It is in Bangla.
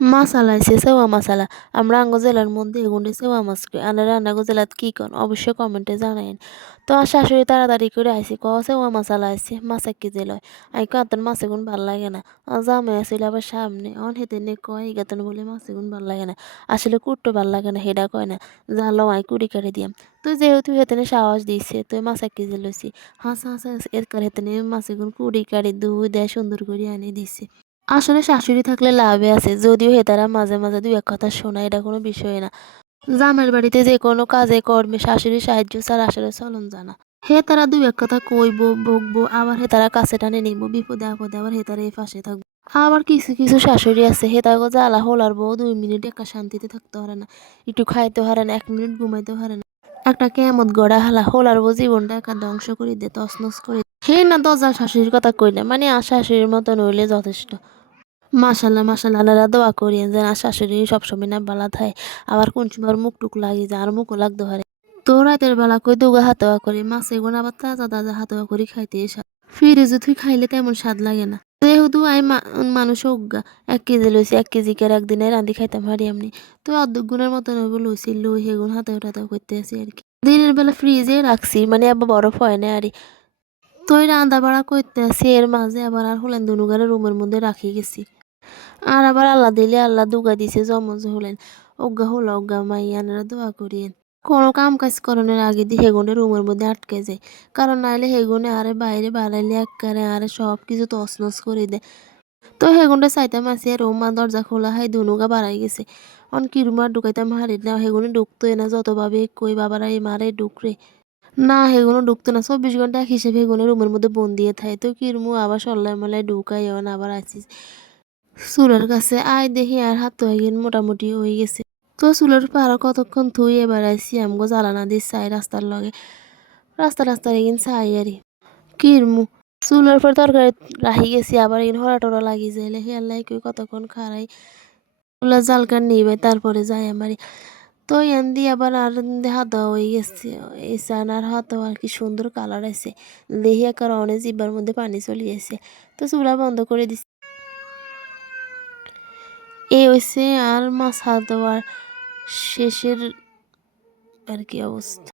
মাসালা আইছে সেওয়া মাসালা। আমরা আঙ্গো জেলার মধ্যে এগুন্ডে সেওয়া মাছ কই। আনারা আন্নাগো জেলাত কি কন? অবশ্যই কমেন্টে জানাইন। তো আর শাশুড়ি তাড়াতাড়ি করে আইছে সেওয়া মাসালা আইছে। মাছ ১ কেজি লয়। আই কই আত্তান মাছ এগুন ভাল লাগে না। জামাই আছিল আবার সামনে। অন হেতেনে কয় ইগাতন বলে মাছ এগুন ভাল লাগে না। আসলে কুট্টো ভাল লাগে না হেডা কয় না। যা লও আই কুড়ি কাটি দিয়াম। তো যেহেতু হেতেনে সাহস দিছে তো মাছ ১ কেজি লইছি। হাসা হাসা এরকার হেতেনে মাছ এগুন কুড়ি কাটি ধুই দেয় সুন্দর করে আনি দিছে। আসলে শাশুড়ি থাকলে লাভে আছে যদিও হেতারা মাঝে মাঝে দুই এক কথা শোনায় এটা কোনো বিষয় না। জামাইয়ের বাড়িতে যে কোনো কাজে কর্মে শাশুড়ির সাহায্য ছাড়া আসলে চলন জানা। তারা দুই এক কথা কইবো বকবো আবার হেতারা কাছে টানে নিব বিপদে আপদে আবার হেতারা এই পাশে থাকবো। আবার কিছু কিছু শাশুড়ি আছে হেতাগো জ্বালা হোলার বউ ২ মিনিট একা শান্তিতে থাকতে পারে না, একটু খাইতে পারে না, ১ মিনিট ঘুমাইতে পারে না। একটা কেমত গড়া হালা হোলার বউ জীবনটা একা ধ্বংস করে দে তছনছ করে না দরজার শাশুড়ির কথা কই না মানে আর শাশুড়ির মতন হইলে যথেষ্ট। মাশাল্লাহ, মাশাল্লাহ আল্লাহরা দোয়া করিয়েন যেন আর শাশুড়ি সবসময় না বালা থায়। আবার কোন সময় ওর মুখ টুক লাগি যায় আর মুখও লাগতে পারে। তো রাতের বেলা কই দুগা হাতাওয়া করি মাছ এগুন আবার তাজা তাজা হাতাওয়া করি খাইতে স্বাদ। ফ্রিজে তুই খাইলে তেমন স্বাদ লাগে না। যেহেতু মানুষ অজ্ঞা ১ কেজি লইছি ১ কেজি কে একদিনে রাঁধি খাইতাম হারি এমনি। তো অর্ধেক গুণের মতন হইব লইছি লই হেগুন হাতাও টাতাও করতে আসি আর কি। দিনের বেলা ফ্রিজে রাখছি মানে আবার বরফ হয় না আরে। তো এই রান্না বাড়া করতে আসি এর মাঝে আবার আর হলেন দুনুগারে রুমের মধ্যে রাখি গেছি। আর আবার আল্লাহ দিলে আল্লাহ দুগা দিছে জমজ হলেন। অজ্ঞা হলো অজ্ঞা মাইয়ানারা দোয়া করিয়েন। কোনো কাম কাজ করণের আগে দিয়ে হেগুনে রুমের মধ্যে আটকে যায়। কারণ নাইলে হেগুনে আরে বাইরে বাড়াইলে একবারে আরে সব কিছু তছনছ করে দেয়। তো হেগুনটা চাইতাম আসি আর রুমা দরজা খোলা হয় দুনুগা বাড়াই গেছে। অন কি রুমার ঢুকাইতাম হারি না হেগুনে ঢুকতোই না যতভাবে কই বাবারা এই মারে ঢুকরে। না হেগুনো ঢুকতো না ২৪ ঘন্টা এক হিসেবে হেগুনে রুমের মধ্যে বন্দিয়ে থাকে। তো কিরমু আবার সল্লায় মল্লায় ঢুকাই আবার আসিস চুলার কাছে আয় দেখি আর হাত হইগেন মোটামুটি হয়ে গেছে। তো চুলার পাড়া কতক্ষণ থুই এবার আইসি আমগো জ্বালানা দিস চাই রাস্তার লগে রাস্তার এগিন চাই আরি কিরমু চুলার পর তরকারি রাখি গেছি আবার এগিন হরা টরা লাগি যাইলে হেয়াল্লাই কই কতক্ষণ খারাই চুলার জালকার নিবে তারপরে যাই আমারি। তো ইয়ান দিয়ে আবার আর হাত হয়ে গেছে এসান আর হাত আর কি সুন্দর কালার আছে দেখি একার অনেক জিব্বার মধ্যে পানি চলে আসে। তো চুলা বন্ধ করে দিছি। এই হইছে আর মাছ হাত দেওয়ার শেষের আর কি অবস্থা।